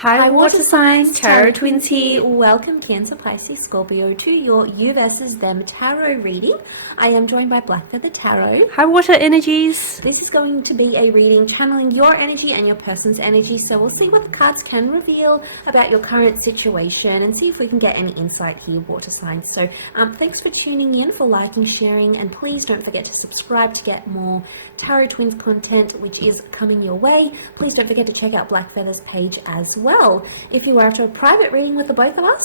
Hi, water signs, Tarot Twins Twins here. Welcome Cancer, Pisces, Scorpio to your You versus Them tarot reading. I am joined by Blackfeather Tarot. Hi, water energies. This is going to be a reading channeling your energy and your person's energy, so we'll see what the cards can reveal about your current situation and see if we can get any insight here, water signs. So thanks for tuning in, for liking, sharing, and please don't forget to subscribe to get more Tarot Twins content, which is coming your way. Please don't forget to check out Blackfeather's page as well. If you are after a private reading with the both of us,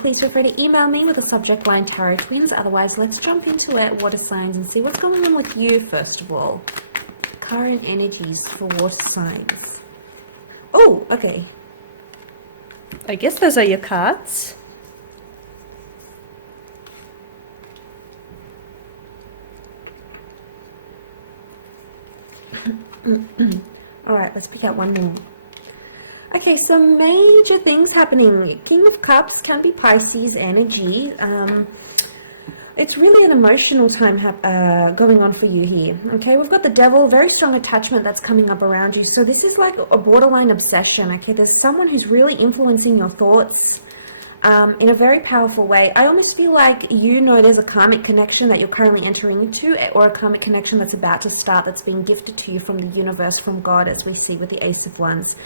please feel free to email me with the subject line Tarot Twins. Otherwise, let's jump into it, water signs, and see what's going on with you first of all. Current energies for water signs. Oh, okay. I guess those are your cards. All right, let's pick out one more. Okay, so major things happening. King of Cups can be Pisces energy. It's really an emotional time going on for you here. Okay, we've got the Devil, very strong attachment that's coming up around you. So this is like a borderline obsession. Okay, there's someone who's really influencing your thoughts in a very powerful way. I almost feel like there's a karmic connection that you're currently entering into, or a karmic connection that's about to start, that's being gifted to you from the universe, from God, as we see with the Ace of Wands.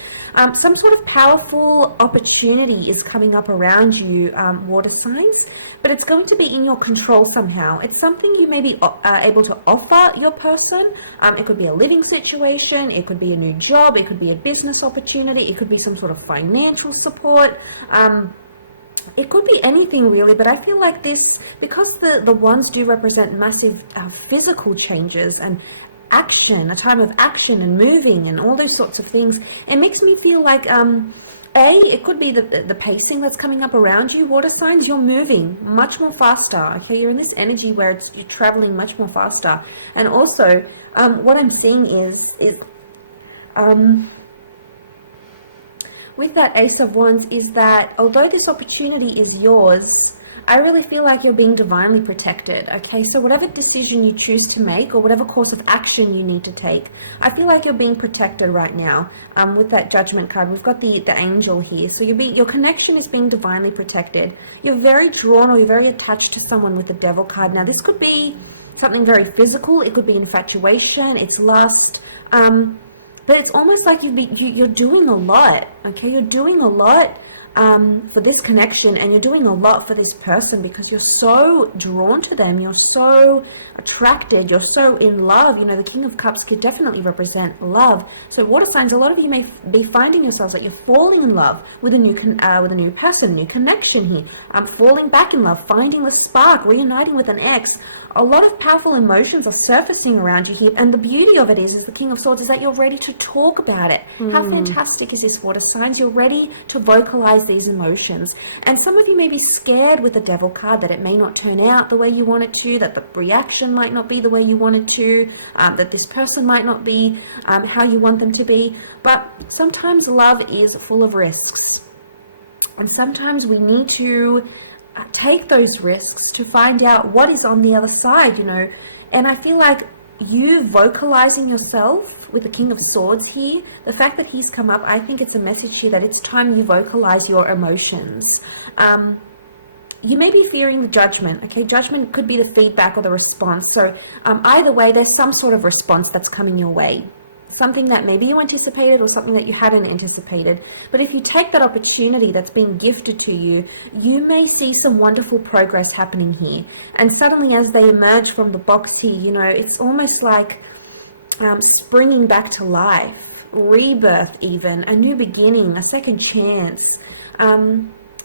Some sort of powerful opportunity is coming up around you, water signs, but it's going to be in your control somehow. It's something you may be able to offer your person. It could be a living situation, it could be a new job, it could be a business opportunity, it could be some sort of financial support. It could be anything really, but I feel like this, because the wands do represent massive physical changes and action, a time of action and moving and all those sorts of things, it makes me feel like, it could be the pacing that's coming up around you, water signs. You're moving much more faster, okay? You're in this energy where you're traveling much more faster. And also, what I'm seeing is with that Ace of Wands is that although this opportunity is yours, I really feel like you're being divinely protected, okay? So whatever decision you choose to make or whatever course of action you need to take, I feel like you're being protected right now. With that Judgment card, we've got the angel here. So your connection is being divinely protected. You're very drawn, or you're very attached to someone with the Devil card. Now, this could be something very physical. It could be infatuation, it's lust, but it's almost like you're doing a lot, okay? You're doing a lot for this connection, and you're doing a lot for this person because you're so drawn to them, you're so attracted, you're so in love. The King of Cups could definitely represent love. So water signs, a lot of you may be finding yourselves that you're falling in love with a new person, new connection here. Falling back in love, finding the spark, reuniting with an ex. A lot of powerful emotions are surfacing around you here, and the beauty of it is the King of Swords, is that you're ready to talk about it. How fantastic is this, water signs? You're ready to vocalize these emotions. And some of you may be scared with the Devil card that it may not turn out the way you want it to, that the reaction might not be the way you want it to, that this person might not be how you want them to be. But sometimes love is full of risks, and sometimes we need to take those risks to find out what is on the other side, and I feel like you vocalizing yourself with the King of Swords here, the fact that he's come up, I think it's a message here that it's time you vocalize your emotions. You may be fearing the judgment, okay? Judgment could be the feedback or the response. So either way, there's some sort of response that's coming your way. Something that maybe you anticipated or something that you hadn't anticipated. But if you take that opportunity that's been gifted to you, you may see some wonderful progress happening here. And suddenly as they emerge from the box here, it's almost like springing back to life, rebirth even, a new beginning, a second chance.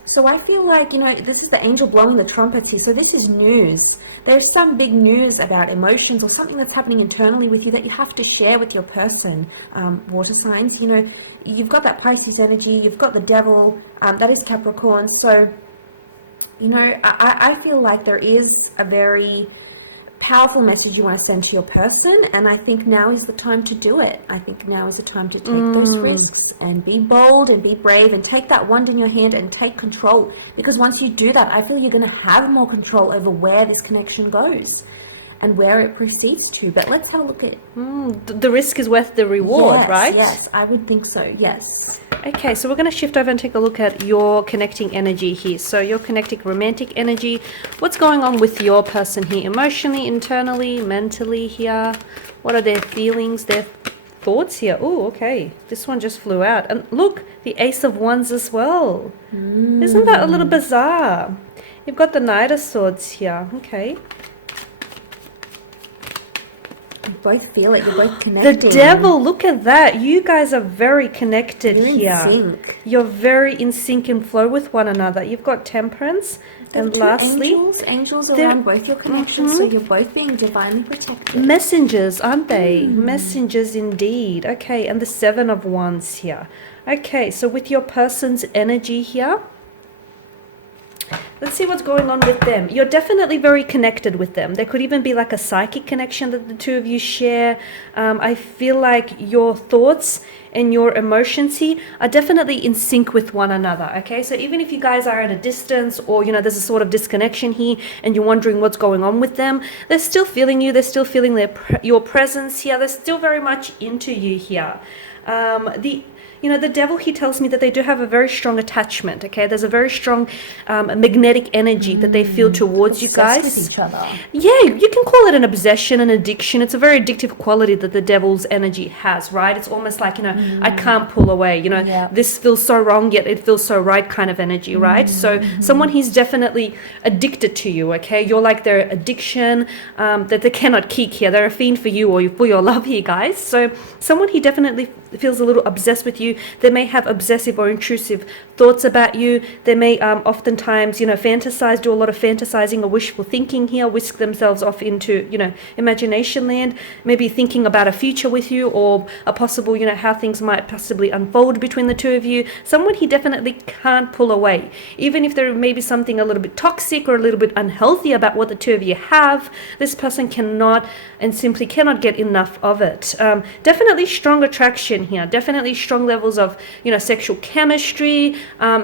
So I feel like, this is the angel blowing the trumpets here. So this is news. There's some big news about emotions or something that's happening internally with you that you have to share with your person, water signs. You've got that Pisces energy, you've got the Devil, that is Capricorn. So, I feel like there is a very powerful message you want to send to your person, and I think now is the time to do it. I think now is the time to take those risks and be bold and be brave and take that wand in your hand and take control, because once you do that, I feel you're going to have more control over where this connection goes. and where it proceeds to. But let's have a look at... The risk is worth the reward, yes, right? Yes, I would think so, yes. Okay, so we're going to shift over and take a look at your connecting energy here. So your connecting romantic energy. What's going on with your person here? Emotionally, internally, mentally here? What are their feelings, their thoughts here? Oh, okay. This one just flew out. And look, the Ace of Wands as well. Isn't that a little bizarre? You've got the Knight of Swords here. Okay. You both feel it. You're both connected. The Devil, look at that. You guys are very connected You're here. in sync. You're very in sync and flow with one another. You've got Temperance. And lastly, angels around both your connections, so you're both being divinely protected. messengers, aren't they? Messengers indeed. Okay, and the Seven of Wands here. Okay, so with your person's energy here, let's see what's going on with them. You're definitely very connected with them. There could even be like a psychic connection that the two of you share. I feel like your thoughts and your emotions here are definitely in sync with one another. Okay, so even if you guys are at a distance, or you know there's a sort of disconnection here and you're wondering what's going on with them, they're still feeling you, they're still feeling your presence here, they're still very much into you here. The Devil, he tells me that they do have a very strong attachment, okay? There's a very strong magnetic energy that they feel towards you guys. With each other. Yeah, you can call it an obsession, an addiction. It's a very addictive quality that the Devil's energy has, right? It's almost like, I can't pull away, this feels so wrong, yet it feels so right kind of energy, right? So someone he's definitely addicted to you, okay? You're like their addiction that they cannot kick here. They're a fiend for you or for your love here, guys. So someone he definitely feels a little obsessed with you. They may have obsessive or intrusive thoughts about you. They may oftentimes, fantasize, do a lot of fantasizing or wishful thinking here, whisk themselves off into, imagination land, maybe thinking about a future with you or a possible, how things might possibly unfold between the two of you. Someone he definitely can't pull away. Even if there may be something a little bit toxic or a little bit unhealthy about what the two of you have, this person cannot and simply cannot get enough of it. Definitely strong attraction here, definitely strong levels of sexual chemistry,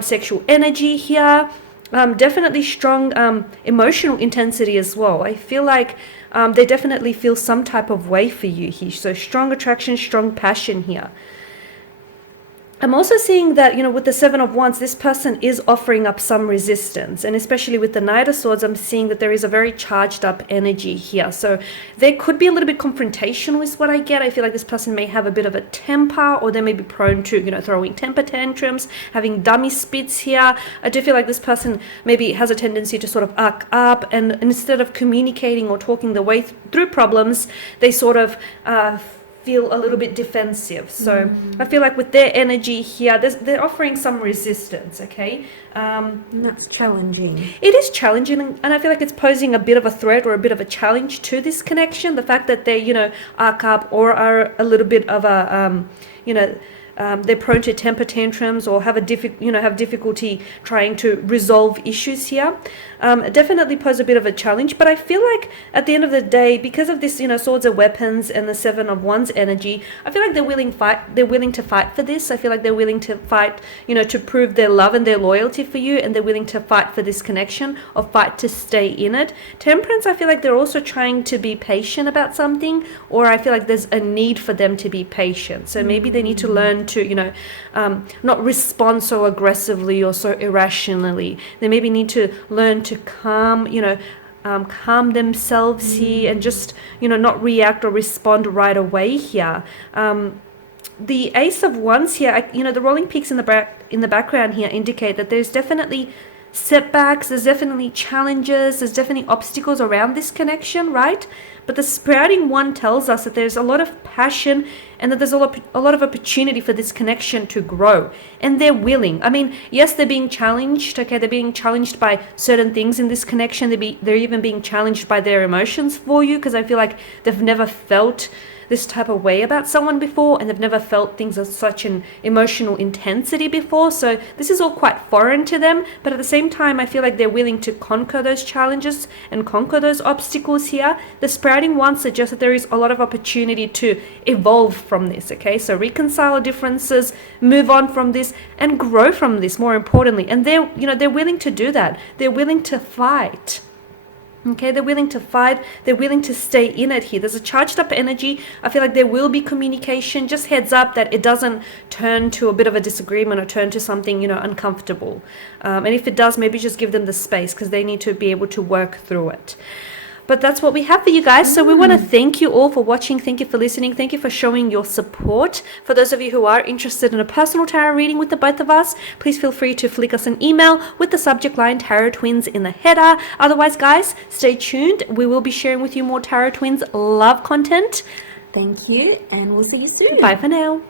sexual energy here, definitely strong emotional intensity as well. I feel like they definitely feel some type of way for you here, so strong attraction, strong passion here. I'm also seeing that, with the Seven of Wands, this person is offering up some resistance. And especially with the Knight of Swords, I'm seeing that there is a very charged up energy here. So there could be a little bit confrontational is what I get. I feel like this person may have a bit of a temper, or they may be prone to, throwing temper tantrums, having dummy spits here. I do feel like this person maybe has a tendency to sort of arc up, and instead of communicating or talking the way through problems, they sort of feel a little bit defensive. So I feel like with their energy here, they're offering some resistance, okay? That's challenging. It is challenging, and I feel like it's posing a bit of a threat or a bit of a challenge to this connection. The fact that they, arc up or are a little bit of a, they're prone to temper tantrums or have difficulty trying to resolve issues here. Definitely pose a bit of a challenge, but I feel like at the end of the day, because of this, swords are weapons and the Seven of Wands energy, I feel like they're willing to fight for this. I feel like they're willing to fight, to prove their love and their loyalty for you, and they're willing to fight for this connection or fight to stay in it. Temperance, I feel like they're also trying to be patient about something, or I feel like there's a need for them to be patient. So maybe they need to learn to, not respond so aggressively or so irrationally. They maybe need to learn to calm themselves here and just, not react or respond right away here. The Ace of Wands here, the rolling peaks in the background here indicate that there's definitely setbacks, there's definitely challenges, there's definitely obstacles around this connection, right? But the sprouting one tells us that there's a lot of passion and that there's a lot of opportunity for this connection to grow. And they're willing. I mean, yes, they're being challenged, okay? They're being challenged by certain things in this connection. They're even being challenged by their emotions for you, because I feel like they've never felt this type of way about someone before, and they've never felt things of such an emotional intensity before. So this is all quite foreign to them, but at the same time, I feel like they're willing to conquer those challenges and conquer those obstacles here. The sprouting one suggests that there is a lot of opportunity to evolve from this, okay? So reconcile differences, move on from this, and grow from this, more importantly. And they're willing to do that. They're willing to fight. Okay, they're willing to fight. They're willing to stay in it here. There's a charged up energy. I feel like there will be communication. Just heads up that it doesn't turn to a bit of a disagreement or turn to something, uncomfortable. And if it does, maybe just give them the space because they need to be able to work through it. But that's what we have for you guys. So we want to thank you all for watching. Thank you for listening. Thank you for showing your support. For those of you who are interested in a personal tarot reading with the both of us, please feel free to flick us an email with the subject line Tarot Twins in the header. Otherwise, guys, stay tuned. We will be sharing with you more Tarot Twins love content. Thank you, and we'll see you soon. Bye for now.